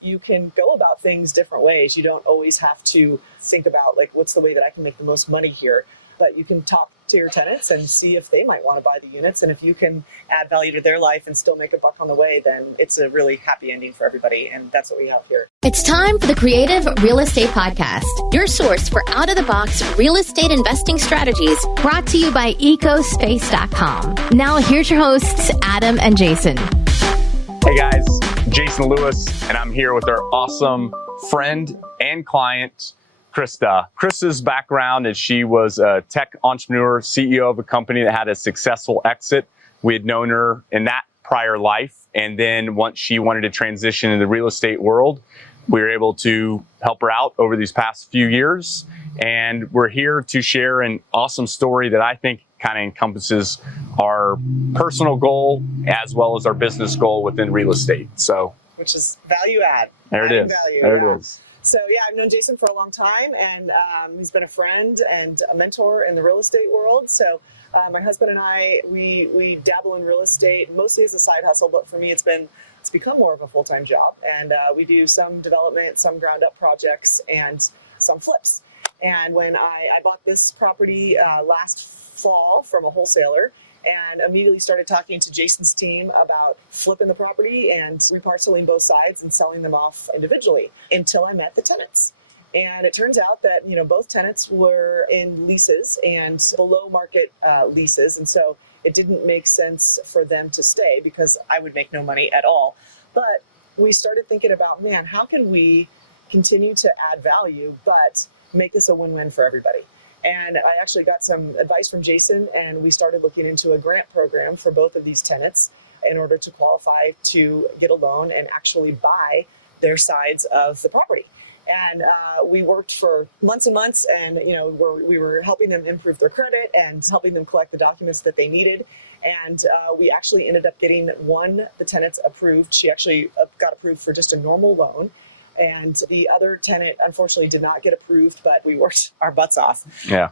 you can go about things different ways. You don't always have to think about like, what's the way that I can make the most money here? But you can talk to your tenants and see if they might want to buy the units. And if you can add value to their life and still make a buck on the way, then it's a really happy ending for everybody. And that's what we have here. It's time for the Creative Real Estate Podcast, your source for out-of-the-box real estate investing strategies, brought to you by ecospace.com. Now here's your hosts, Adam and Jason. Hey guys, Jason Lewis, and I'm here with our awesome friend and client, Krista. Krista's background is she was a tech entrepreneur, CEO of a company that had a successful exit. We had known her in that prior life, and then once she wanted to transition into the real estate world, we were able to help her out over these past few years. And we're here to share an awesome story that I think kind of encompasses our personal goal as well as our business goal within real estate. So, which is value add. There it is. Value, there yeah. it is. So yeah, I've known Jason for a long time, and he's been a friend and a mentor in the real estate world. So my husband and I, we dabble in real estate mostly as a side hustle, but for me, it's become more of a full-time job. And we do some development, some ground-up projects, and some flips. And when I bought this property last fall from a wholesaler, and immediately started talking to Jason's team about flipping the property and reparceling both sides and selling them off individually until I met the tenants. And it turns out that, both tenants were in leases and below market leases. And so it didn't make sense for them to stay because I would make no money at all. But we started thinking about, man, how can we continue to add value, but make this a win-win for everybody? And I actually got some advice from Jason, and we started looking into a grant program for both of these tenants in order to qualify to get a loan and actually buy their sides of the property. And we worked for months and months, and we were helping them improve their credit and helping them collect the documents that they needed. And we actually ended up getting the tenants approved. She actually got approved for just a normal loan. And the other tenant, unfortunately, did not get approved, but we worked our butts off. Yeah.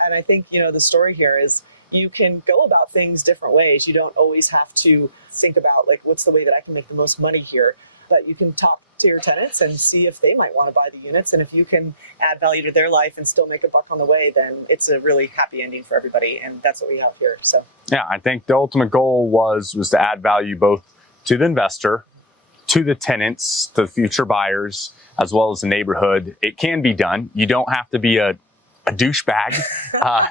And I think, the story here is you can go about things different ways. You don't always have to think about, like, what's the way that I can make the most money here? But you can talk to your tenants and see if they might want to buy the units. And if you can add value to their life and still make a buck on the way, then it's a really happy ending for everybody. And that's what we have here. So, yeah, I think the ultimate goal was to add value both to the investor, to the tenants, to the future buyers, as well as the neighborhood. It can be done. You don't have to be a douchebag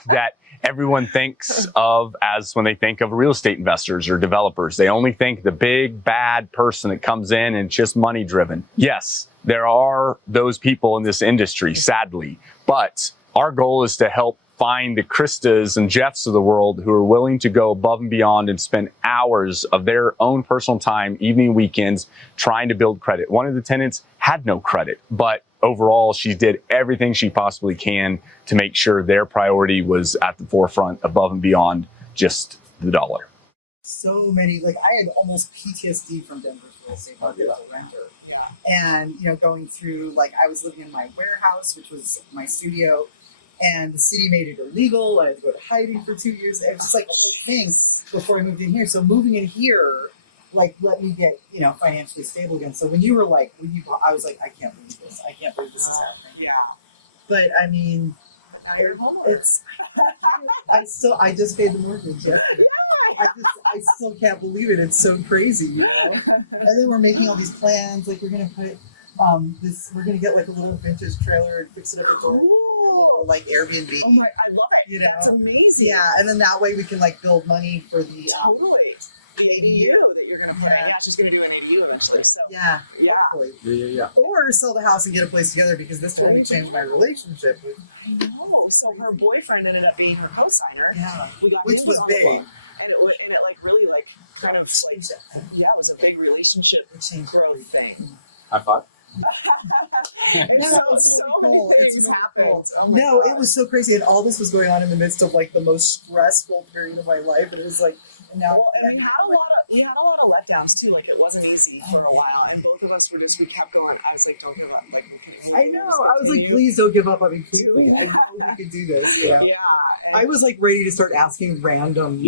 that everyone thinks of as when they think of real estate investors or developers. They only think the big bad person that comes in and just money driven. Yes, there are those people in this industry, sadly, but our goal is to help find the Kristas and Jeffs of the world who are willing to go above and beyond and spend hours of their own personal time, evening, weekends, trying to build credit. One of the tenants had no credit, but overall, she did everything she possibly can to make sure their priority was at the forefront, above and beyond just the dollar. So many, I had almost PTSD from Denver's real estate market as a renter. yeah. And, going through, I was living in my warehouse, which was my studio, and the city made it illegal. I had to go to hiding for 2 years. It was just a whole thing before I moved in here. So moving in here, let me get, financially stable again. So when you were when you bought, I was I can't believe this. I can't believe this is happening. Yeah. But I mean, it's, I just paid the mortgage yesterday. I still can't believe it. It's so crazy, And then we're making all these plans. We're going to put we're going to get a little vintage trailer and fix it up a door. Airbnb. Oh my, I love it. That's amazing. Yeah, and then that way we can build money for the totally. The ADU that you're going to put. Yeah, it's just going to do an ADU eventually. So yeah. Hopefully. Yeah. Or sell the house and get a place together, because this totally changed my relationship with. I know. So her boyfriend ended up being her co-signer. Yeah. Which was big. And it really kind of it was a big relationship growth thing. High five. It's so cool. It's really cool. No, it was so crazy, and all this was going on in the midst of the most stressful period of my life, and it was and now. Well, and we had a lot of letdowns too. It wasn't easy for a while, and both of us we kept going. I was don't give up. I know. I was please don't give up. I mean, please, I know we can do this. Yeah. Yeah. I was ready to start asking random,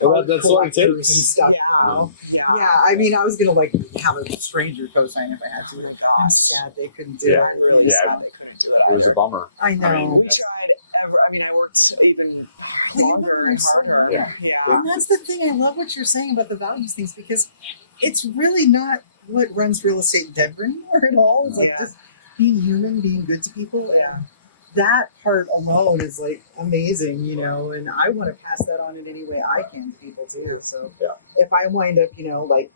Well, that's what it collectors takes. and stuff. Yeah. Yeah, I mean, I was gonna like have a stranger co-sign if I had to. I'm sad they couldn't do Yeah. it. Really Yeah. sad they couldn't do it. It was a bummer. I know. I mean, We tried I worked even They longer were and so harder. long. Yeah. And that's the thing. I love what you're saying about the values things because it's really not what runs real estate in Denver anymore at all. It's like Yeah. just being human, being good to people, Yeah. and that part alone is like amazing, you know. And I want to pass that on in any way I can to people too. So Yeah. if I wind up, you know, like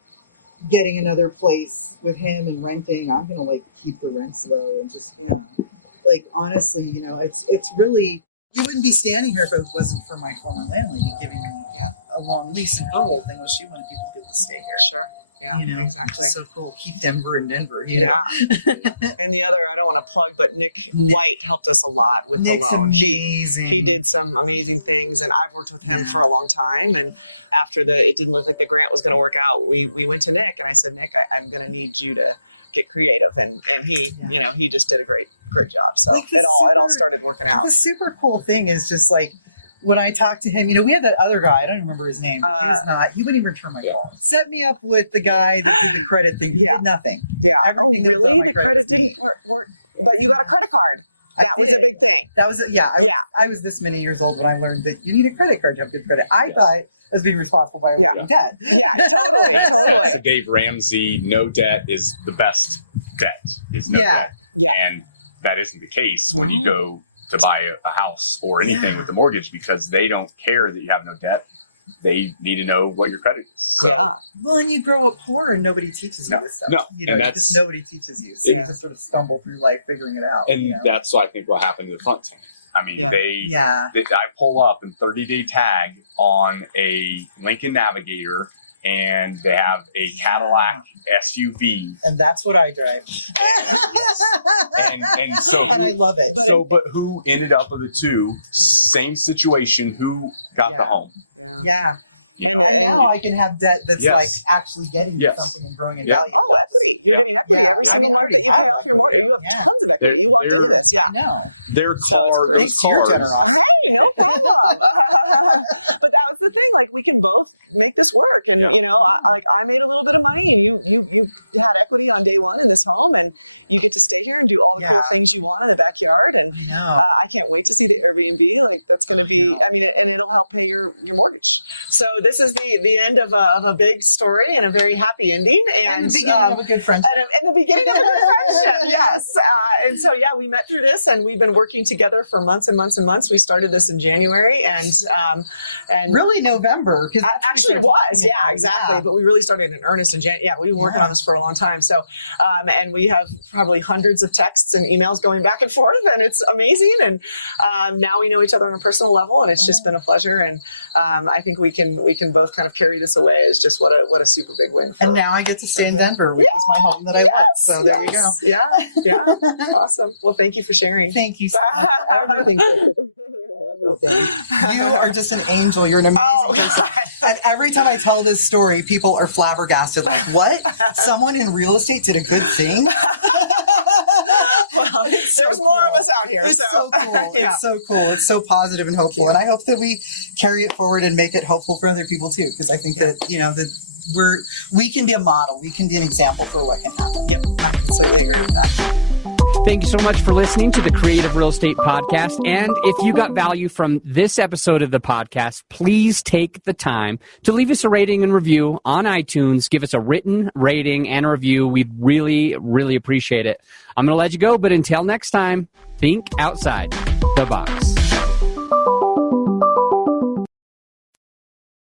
getting another place with him and renting, I'm gonna like keep the rents low and just, you know, like honestly, you know, it's really. You wouldn't be standing here if it wasn't for my former landlady giving me a long lease. And her whole thing was she wanted people to be able to stay here. Sure. Yeah, You know, which is so cool. Keep Denver in Denver, you know. And the other, I don't want to plug, but Nick White helped us a lot with Nick's the loan. amazing. He did some amazing things, and I've worked with him for a long time. And after it didn't look like the grant was going to work out, we went to Nick, and I said, Nick, I'm going to need you to get creative, and he, you know, he just did a great job. So Like, it all started working out. The super cool thing is just like when I talked to him, you know, we had that other guy, I don't even remember his name, but he wouldn't even return my call. Set me up with the guy that did the credit thing. He did nothing. Yeah. Everything that was on my credit was me. But you got a credit card. That was a big thing. That was I was this many years old when I learned that you need a credit card to have good credit. I thought as being responsible by avoiding debt. That's the Dave Ramsey. No debt is the best bet. Is no debt, and that isn't the case when you go to buy a house or anything with a mortgage because they don't care that you have no debt. They need to know what your credit is. So, well, and you grow up poor and nobody teaches you this stuff. No, you know, and that's just nobody teaches you. So you just sort of stumble through life figuring it out. and you know? that's what I think will happen to the front team. I mean, Yeah. I pull up and 30-day tag on a Lincoln Navigator, and they have a Cadillac SUV, And that's what I drive. and so And I love it. So, but who ended up with the two? Same situation. Who got the home? Yeah. You know, And now I can have debt that's Yes. like actually getting Yes. something and growing in Yeah. value. Oh, equity. Yeah. Yeah. I mean, I already have equity. You have tons of They're- equity. You want to they're- do this. Yeah. I know. their car, those Thanks to your cars. generosity. Hey, no problem. But that was the thing. Like, we can both make this work. And, Yeah. you know, I made a little bit of money, and you had equity on day one in this home, and you get to stay here and do all the cool things you want in the backyard. And I know. I can't wait to see the Airbnb. Like, that's going to be, know. I mean, and it'll help pay your mortgage. So this is the end of a big story and a very happy ending. And the beginning of a good friendship. And the beginning of a good friendship, yes. And so, yeah, we met through this, and we've been working together for months and months and months. We started this in January, and Really November. Because actually it was, yeah, exactly. But we really started in earnest in January. Yeah, we've been working on this for a long time. So, and we have probably hundreds of texts and emails going back and forth, and it's amazing. And now we know each other on a personal level, and it's just been a pleasure. And I think we can both kind of carry this away as just what a super big win. And now I get to stay in Denver, which is my home that I love. So there you go. Yeah. Awesome. Well, thank you for sharing. Thank you so much. You are just an angel. You're an amazing person. And every time I tell this story, people are flabbergasted. Like, what? Someone in real estate did a good thing? Well, there's more of us out here. It's so cool. Yeah. It's so cool. It's so positive and hopeful. And I hope that we carry it forward and make it hopeful for other people too. Because I think that, you know, that we can be a model. We can be an example for what can happen. Yep. So I agree with that. Thank you so much for listening to the Creative Real Estate Podcast. And if you got value from this episode of the podcast, please take the time to leave us a rating and review on iTunes. Give us a written rating and a review. We'd really, really appreciate it. I'm going to let you go, but until next time, think outside the box.